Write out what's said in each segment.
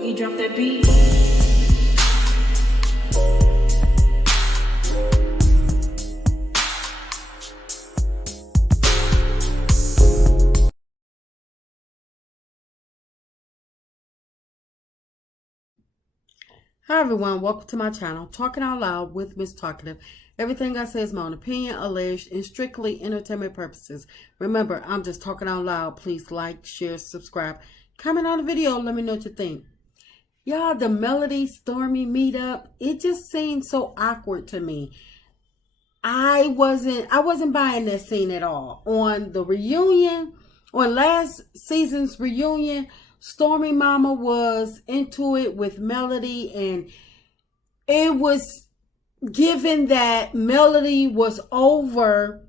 Boogie, drop that beat. Hi everyone, welcome to my channel, Talking Out Loud with Miss Talkative. Everything I say is my own opinion, alleged, and strictly entertainment purposes. Remember, I'm just talking out loud. Please like, share, subscribe, comment on the video, let me know what you think. Y'all, the Melody Stormi meetup, it just seemed so awkward to me. I wasn't buying that scene at all. On the reunion, on last season's reunion, Stormi Mama was into it with Melody, and it was given that Melody was over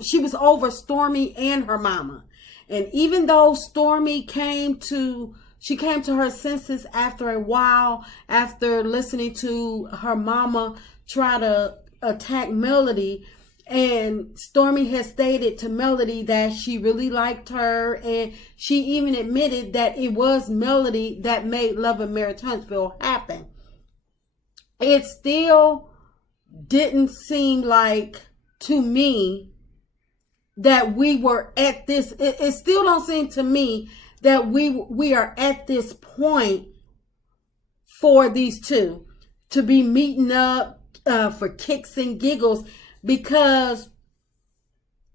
she was over Stormi and her mama. And even though Stormi came to her senses after a while, after listening to her mama try to attack Melody, and Stormi has stated to Melody that she really liked her, and she even admitted that it was Melody that made Love and Marriage Huntsville happen. It still didn't seem like, to me, that we were at this. It still don't seem to me that we are at this point for these two to be meeting up for kicks and giggles. Because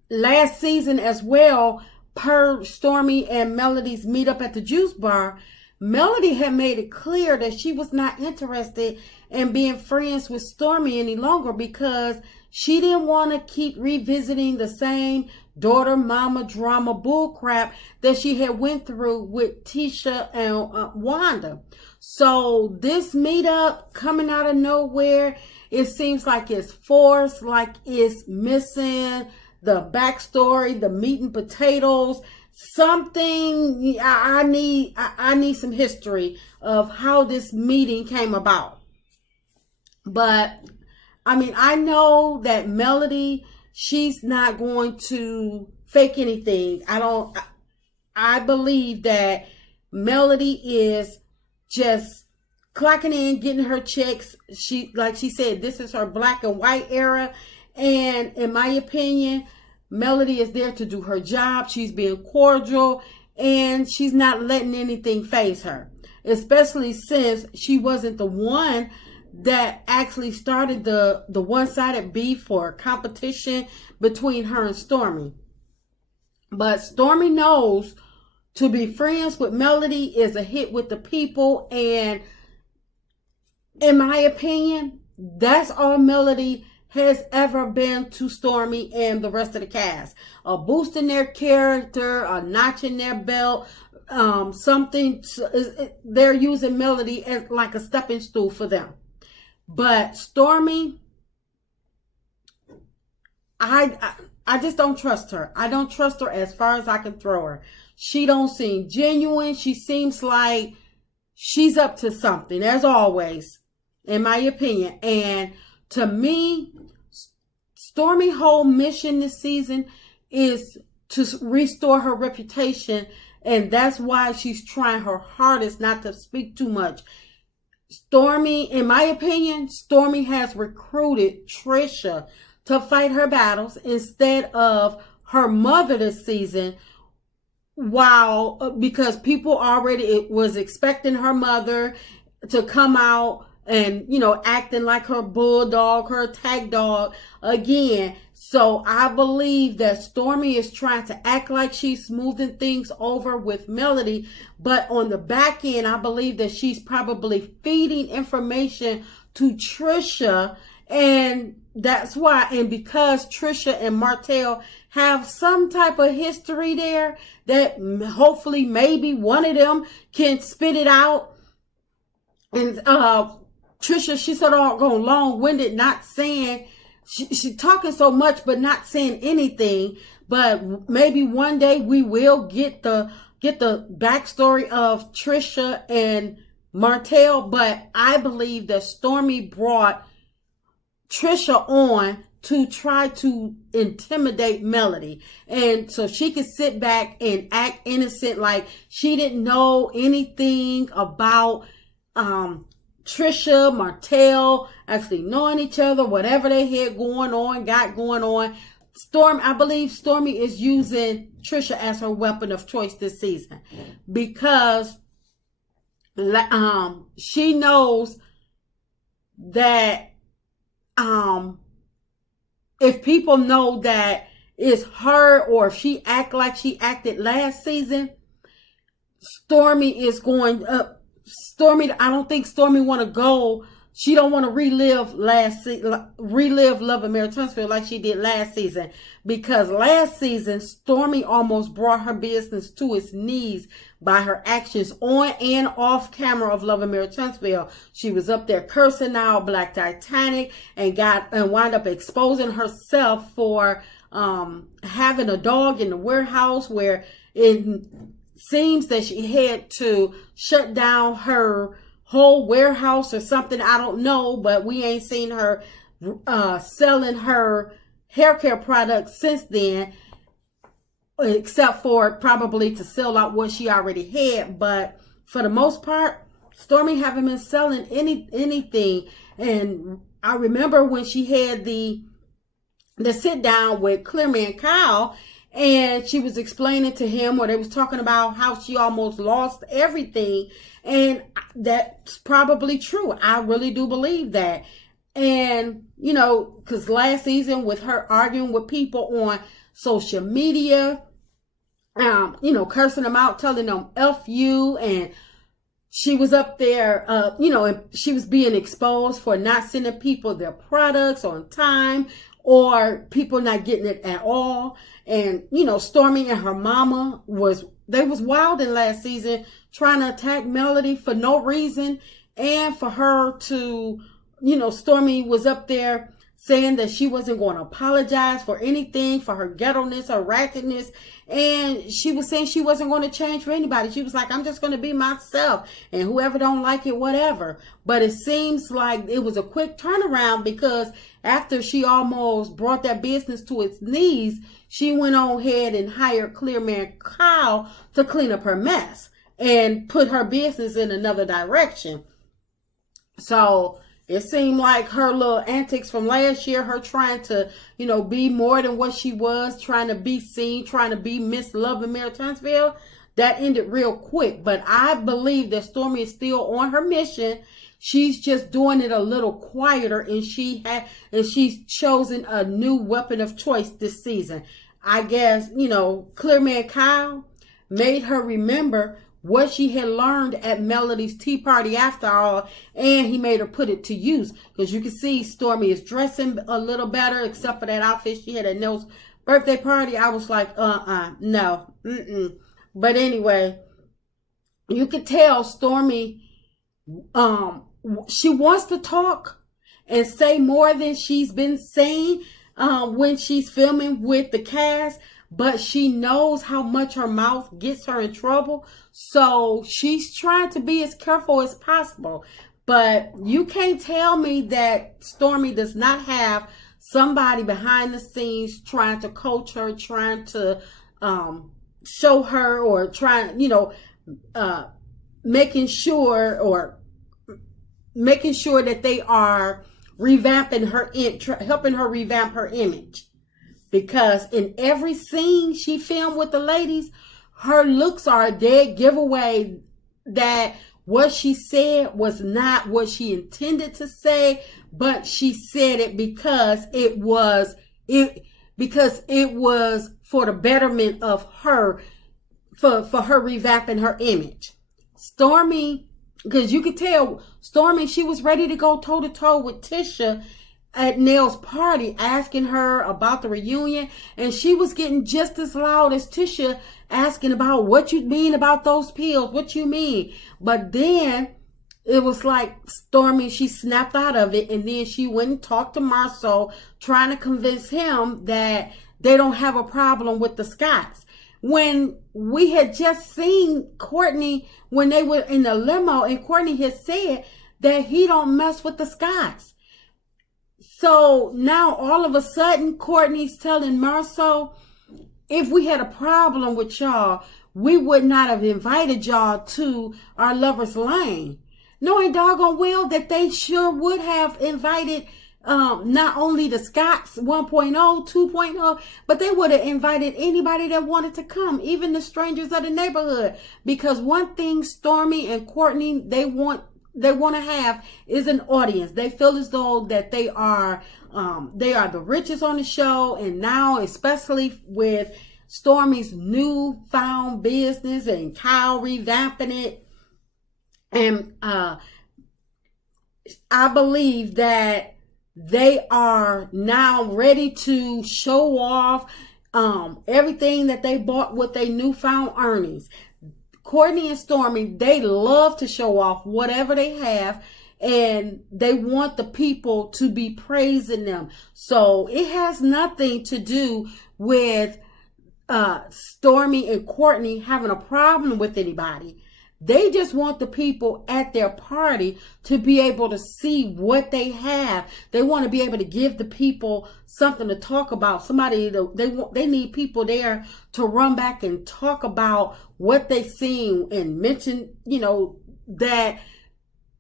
last season as well, per Stormi and Melody's meetup at the juice bar, Melody had made it clear that she was not interested in being friends with Stormi any longer, because she didn't want to keep revisiting the same daughter mama drama bullcrap that she had went through with Tisha and Wanda. So this meetup coming out of nowhere, it seems like it's forced, like it's missing the backstory, the meat and potatoes, something. I need some history of how this meeting came about. But I mean, I know that Melody, she's not going to fake anything. I believe that Melody is just clocking in, getting her checks. Like she said, this is her black and white era. And in my opinion, Melody is there to do her job. She's being cordial, and she's not letting anything faze her, especially since she wasn't the one that actually started the one-sided beef or competition between her and Stormi. But Stormi knows to be friends with Melody is a hit with the people, and in my opinion, that's all Melody has ever been to Stormi and the rest of the cast. A boost in their character, a notch in their belt, something. They're using Melody as like a stepping stool for them. But Stormi, I just don't trust her. I don't trust her as far as I can throw her. She don't seem genuine. She seems like she's up to something, as always, in my opinion. And to me, Stormi's whole mission this season is to restore her reputation. And that's why she's trying her hardest not to speak too much. Stormi, in my opinion, Stormi has recruited Trisha to fight her battles instead of her mother this season, because people already was expecting her mother to come out and, acting like her bulldog, her attack dog again. So I believe that Stormi is trying to act like she's smoothing things over with Melody. But on the back end, I believe that she's probably feeding information to Trisha. And that's why, and because Trisha and Martell have some type of history there, that hopefully maybe one of them can spit it out. And Trisha, she's sort of going long-winded, not saying, she's talking so much, but not saying anything. But maybe one day we will get the backstory of Trisha and Martell. But I believe that Stormi brought Trisha on to try to intimidate Melody. And so she could sit back and act innocent, like she didn't know anything about Trisha, Martell actually knowing each other, whatever they had got going on. I believe Stormi is using Trisha as her weapon of choice this season, because she knows that if people know that it's her, or if she act like she acted last season, Stormi is going up. I don't think Stormi want to go. She don't want to relive Love and Mary Tunstall like she did last season, because last season Stormi almost brought her business to its knees by her actions on and off camera of Love and Mary Tunstall. She was up there cursing out Black Titanic and wound up exposing herself for having a dog in the warehouse, where it seems that she had to shut down her whole warehouse or something. I don't know, but we ain't seen her selling her hair care products since then, except for probably to sell out what she already had. But for the most part, Stormi haven't been selling anything. And I remember when she had the sit down with Clearman Kyle, and she was explaining to him, or they was talking about how she almost lost everything. And that's probably true. I really do believe that. And, because last season with her arguing with people on social media, cursing them out, telling them F you, and she was up there, and she was being exposed for not sending people their products on time, or people not getting it at all. And, Stormi and her mama was wilding last season, trying to attack Melody for no reason. And for her to, Stormi was up there saying that she wasn't going to apologize for anything, for her ghetto-ness, her ratchetness. And she was saying she wasn't going to change for anybody. She was like, I'm just going to be myself, and whoever don't like it, whatever. But it seems like it was a quick turnaround, because after she almost brought that business to its knees, she went on ahead and hired Clearman Kyle to clean up her mess and put her business in another direction. So it seemed like her little antics from last year, her trying to, be more than what she was, trying to be seen, trying to be Miss Love and Mary Tunstall, that ended real quick. But I believe that Stormi is still on her mission. She's just doing it a little quieter, and she's chosen a new weapon of choice this season. I guess, Clearman Kyle made her remember what she had learned at Melody's tea party after all, and he made her put it to use, because you can see Stormi is dressing a little better, except for that outfit she had at Nell's birthday party. I was like, no. But anyway, you could tell Stormi, she wants to talk and say more than she's been saying when she's filming with the cast, but she knows how much her mouth gets her in trouble. So she's trying to be as careful as possible. But you can't tell me that Stormi does not have somebody behind the scenes trying to coach her, trying to show her, or trying, making sure that they are revamping her, helping her revamp her image. Because in every scene she filmed with the ladies, her looks are a dead giveaway that what she said was not what she intended to say, but she said it because it was for the betterment of her, for her revamping her image. Stormi, because you could tell Stormi, she was ready to go toe to toe with Tisha at Nell's party, asking her about the reunion, and she was getting just as loud as Tisha, asking about what you mean about those pills, what you mean. But then it was like Stormi, she snapped out of it, and then she went and talked to Marceau, trying to convince him that they don't have a problem with the Scotts. When we had just seen Courtney when they were in the limo, and Courtney had said that he don't mess with the Scotts. So now all of a sudden, Courtney's telling Marceau, if we had a problem with y'all, we would not have invited y'all to our Lover's Lane. Knowing doggone well that they sure would have invited not only the Scotts 1.0, 2.0, but they would have invited anybody that wanted to come, even the strangers of the neighborhood. Because one thing Stormi and Courtney, they want to have is an audience. They feel as though that they are the richest on the show, and now especially with Stormi's newfound business and Kyle revamping it, and I believe that they are now ready to show off everything that they bought with their newfound earnings. Courtney and Stormi, they love to show off whatever they have, and they want the people to be praising them. So it has nothing to do with Stormi and Courtney having a problem with anybody. They just want the people at their party to be able to see what they have. They want to be able to give the people something to talk about. They need people there to run back and talk about what they seen and mention, that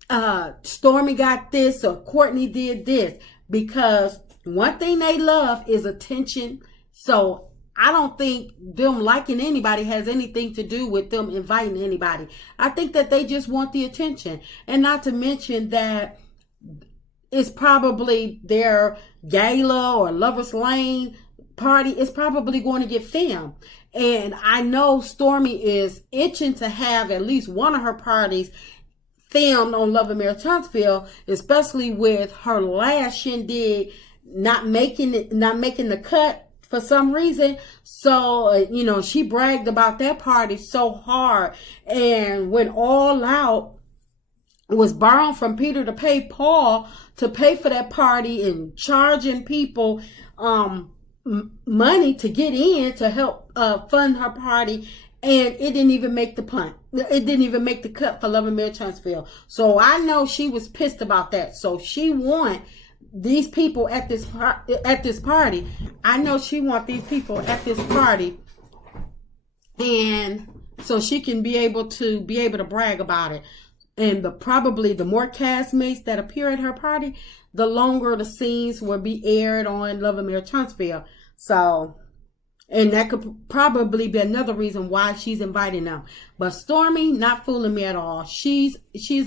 Stormi got this or Courtney did this. Because one thing they love is attention. So I don't think them liking anybody has anything to do with them inviting anybody. I think that they just want the attention. And not to mention that it's probably their gala or Lover's Lane party is probably going to get filmed. And I know Stormi is itching to have at least one of her parties filmed on Love and Marriage Huntsville, especially with her last shindig not making the cut for some reason. So, she bragged about that party so hard. And when All Out was borrowed from Peter to pay Paul to pay for that party and charging people money to get in to help fund her party, and it didn't even make the punt. It didn't even make the cut for Love and Marriage Huntsville. So I know she was pissed about that. So she want these people at this party. I know she want these people at this party, and so she can be able to brag about it. And probably the more castmates that appear at her party, the longer the scenes will be aired on Love and Marriage Huntsville. So, and that could probably be another reason why she's inviting them. But Stormi, not fooling me at all. She's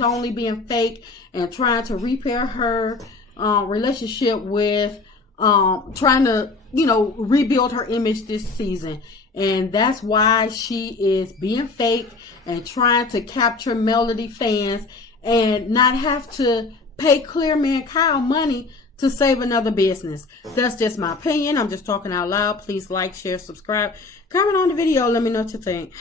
only being fake and trying to repair her relationship with trying to rebuild her image this season. And that's why she is being fake and trying to capture Melody fans and not have to pay Clearman Kyle money to save another business. That's just my opinion. I'm just talking out loud. Please like, share, subscribe, comment on the video. Let me know what you think.